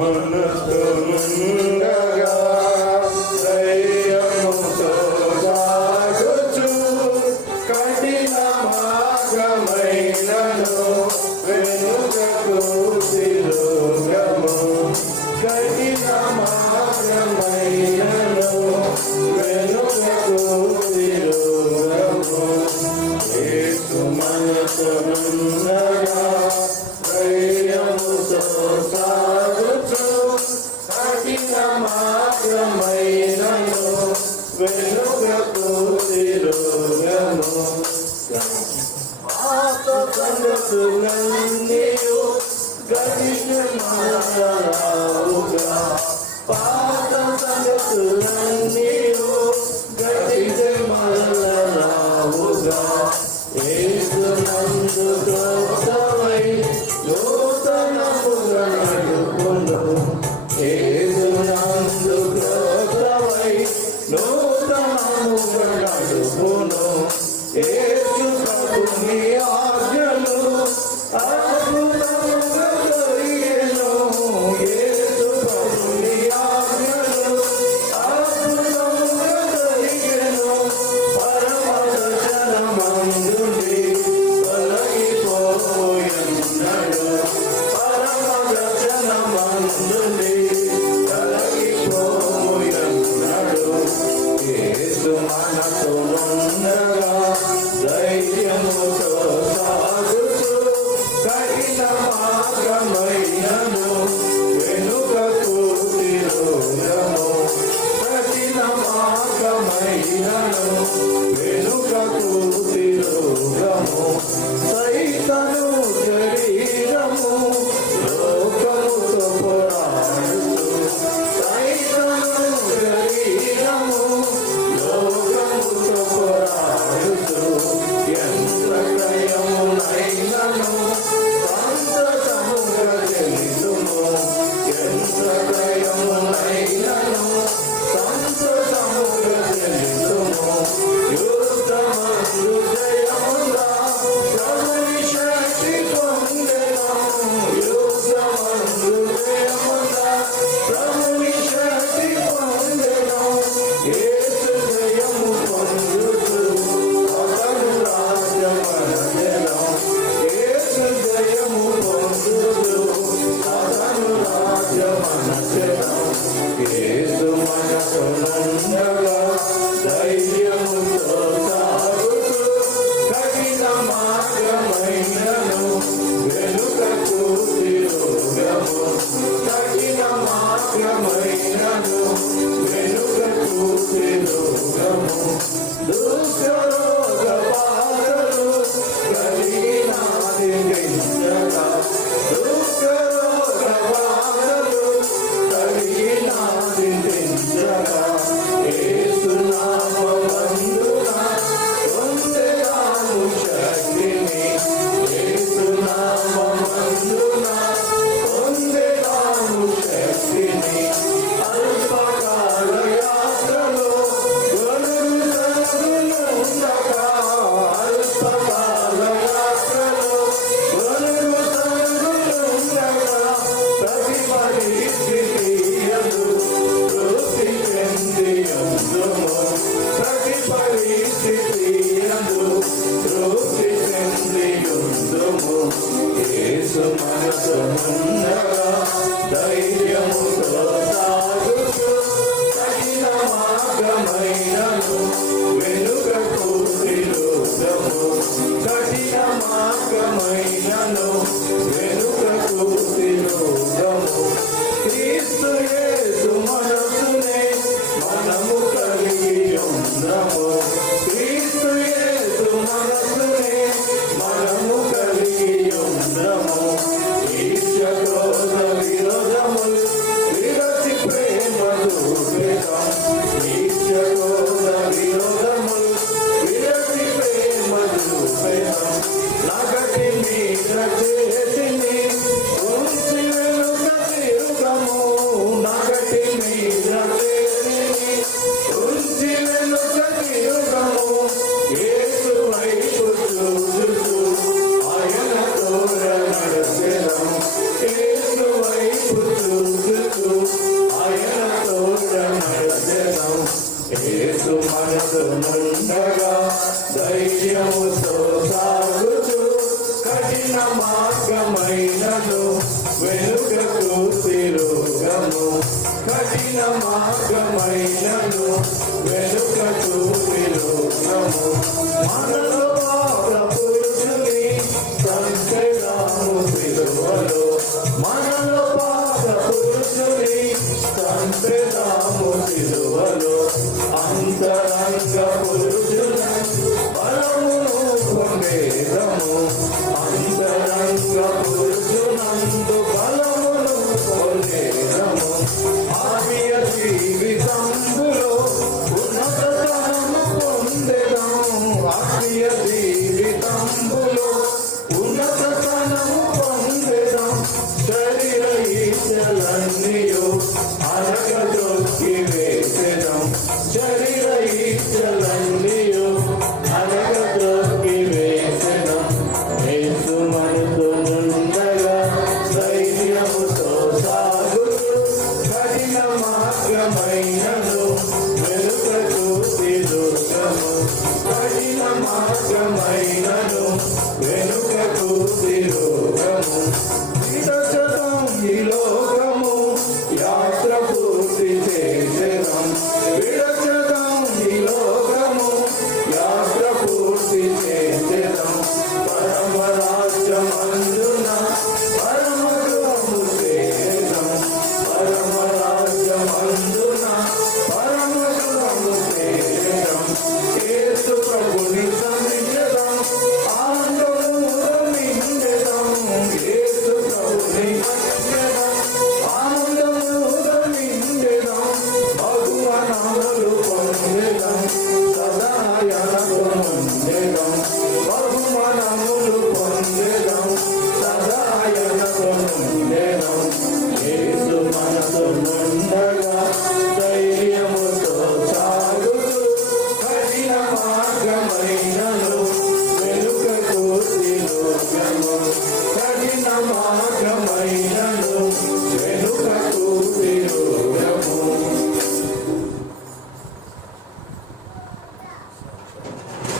Manastamanga Hallelujah. కఠిన మార్గమైనను వెనుక చూపిలో మనలో